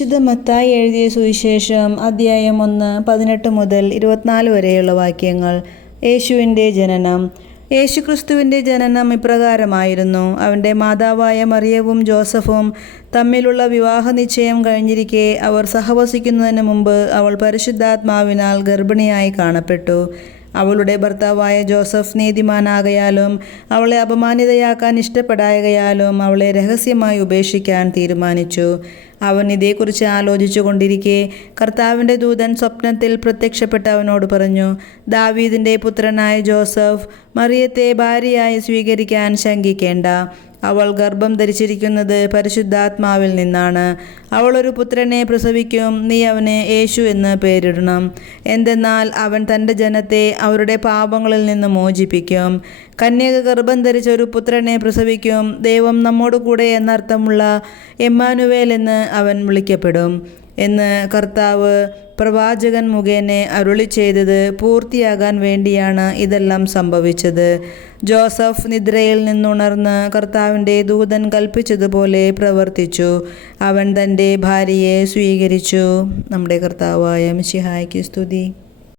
വിശുദ്ധ മത്തായി എഴുതിയ സുവിശേഷം അദ്ധ്യായം 1 18 മുതൽ 24 വരെയുള്ള വാക്യങ്ങൾ. യേശുവിൻ്റെ ജനനം. യേശുക്രിസ്തുവിൻ്റെ ജനനം ഇപ്രകാരമായിരുന്നു. അവൻ്റെ മാതാവായ മറിയവും ജോസഫും തമ്മിലുള്ള വിവാഹ നിശ്ചയം കഴിഞ്ഞിരിക്കെ അവർ സഹവസിക്കുന്നതിന് മുമ്പ് അവൾ പരിശുദ്ധാത്മാവിനാൽ ഗർഭിണിയായി കാണപ്പെട്ടു. അവളുടെ ഭർത്താവായ ജോസഫ് നീതിമാനാകയാലും അവളെ അപമാനിതയാക്കാൻ ഇഷ്ടപ്പെടായകയാലും അവളെ രഹസ്യമായി ഉപേക്ഷിക്കാൻ തീരുമാനിച്ചു. അവൻ ഇതേക്കുറിച്ച് ആലോചിച്ചു കൊണ്ടിരിക്കെ കർത്താവിൻ്റെ ദൂതൻ സ്വപ്നത്തിൽ പ്രത്യക്ഷപ്പെട്ട് അവനോട് പറഞ്ഞു, ദാവീദിൻ്റെ പുത്രനായ ജോസഫ്, മറിയത്തെ ഭാര്യയായി സ്വീകരിക്കാൻ ശങ്കിക്കേണ്ട. അവൾ ഗർഭം ധരിച്ചിരിക്കുന്നത് പരിശുദ്ധാത്മാവിൽ നിന്നാണ്. അവൾ ഒരു പുത്രനെ പ്രസവിക്കും. നീ അവന് യേശു എന്ന് പേരിടണം. എന്തെന്നാൽ അവൻ തൻ്റെ ജനത്തെ അവരുടെ പാപങ്ങളിൽ നിന്ന് മോചിപ്പിക്കും. കന്യക ഗർഭം ധരിച്ച ഒരു പുത്രനെ പ്രസവിക്കും. ദൈവം നമ്മോട് കൂടെ എന്നർത്ഥമുള്ള എമ്മാനുവേൽ എന്ന് അവൻ വിളിക്കപ്പെടും എന്ന് കർത്താവ് പ്രവാചകൻ മുഖേന അരുളി ചെയ്തത് പൂർത്തിയാകാൻ വേണ്ടിയാണ് ഇതെല്ലാം സംഭവിച്ചത്. ജോസഫ് നിദ്രയിൽ നിന്നുണർന്ന് കർത്താവിൻ്റെ ദൂതൻ കൽപ്പിച്ചതുപോലെ പ്രവർത്തിച്ചു. അവൻ തൻ്റെ ഭാര്യയെ സ്വീകരിച്ചു. നമ്മുടെ കർത്താവായ മിശിഹായ്ക്ക് സ്തുതി.